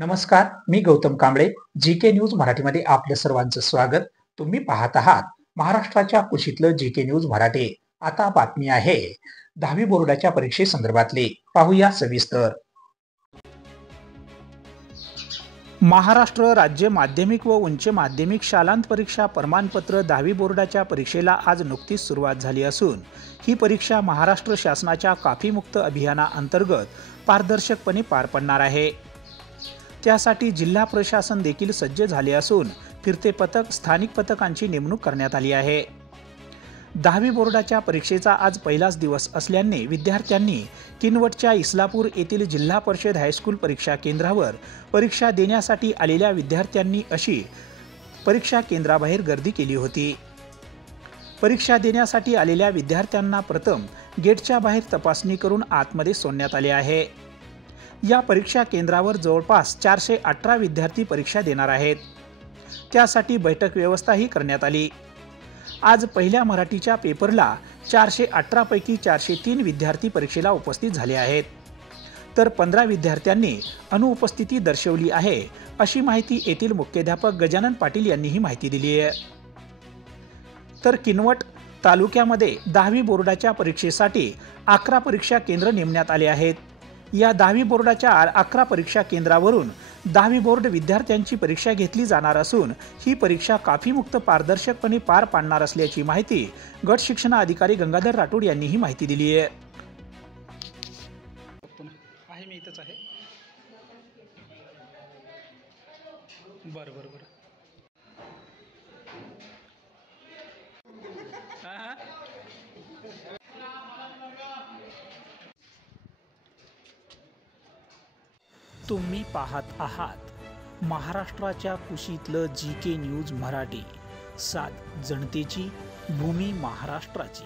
नमस्कार, मी Gautam Kamble. GK news मराठीमध्ये आपल्या सर्वांचं स्वागत. तुम्ही पाहत आहात महाराष्ट्राच्या कुशीतलं जीके न्यूज मराठी. आता बातमी आहे 10वी बोर्डाच्या परीक्षेसंदर्भातली. पाहूया सविस्तर. महाराष्ट्र राज्य माध्यमिक व उच्च माध्यमिक शालांत परीक्षा प्रमाणपत्र 10वी बोर्डाच्या परीक्षेला आज नुकतीच सुरुवात झाली असून ही परीक्षा महाराष्ट्र शासनाच्या काफीमुक्त अभियानाअंतर्गत पारदर्शकपणे पार पडणार आहे. त्यासाठी जिल्हा प्रशासन देखील सज्ज झाले असून फिरते पथक, स्थानिक पथकांची नेमणूक करण्यात आली आहे. 10वी बोर्डाच्या परीक्षेचा आज पहिलाच दिवस असल्याने विद्यार्थ्यांनी किनवटच्या इस्लापूर येथील जिल्हा परिषद हायस्कूल परीक्षा केंद्रावर परीक्षा देण्यासाठी आलेल्या विद्यार्थ्यांनी अशी परीक्षा केंद्राबाहेर गर्दी केली होती. परीक्षा देण्यासाठी आलेल्या विद्यार्थ्यांना प्रथम गेटच्या बाहेर तपासणी करून आतमध्ये सोडण्यात आले आहे. या परीक्षा केंद्रावर जवळपास 418 विद्यार्थी परीक्षा देणार आहेत. त्यासाठी बैठक व्यवस्थाही करण्यात आली. आज पहिल्या मराठीच्या पेपरला 418 पैकी 403 विद्यार्थी परीक्षेला उपस्थित झाले आहेत, तर 15 विद्यार्थ्यांनी अनुपस्थिती दर्शवली आहे, अशी माहिती येथील मुख्याध्यापक गजानन पाटील यांनी ही माहिती दिली आहे. तर किनवट तालुक्यामध्ये 10वी बोर्डाच्या परीक्षेसाठी 11 परीक्षा केंद्र नेमण्यात आले आहेत. या 10वी बोर्डाच्या 11 परीक्षा केंद्रावरून 10वी बोर्ड विद्यार्थ्यांची परीक्षा घेतली जाणार असून ही परीक्षा काफीमुक्त पारदर्शकपणे पार पाडणार असल्याची माहिती गट शिक्षण अधिकारी गंगाधर राठोड यांनी ही माहिती दिली आहे. मी इथंच आहे. बरं. तुम्ही पाहत आहात महाराष्ट्राच्या कुशीतलं जीके न्यूज मराठी. सात जनतेची, भूमी महाराष्ट्राची.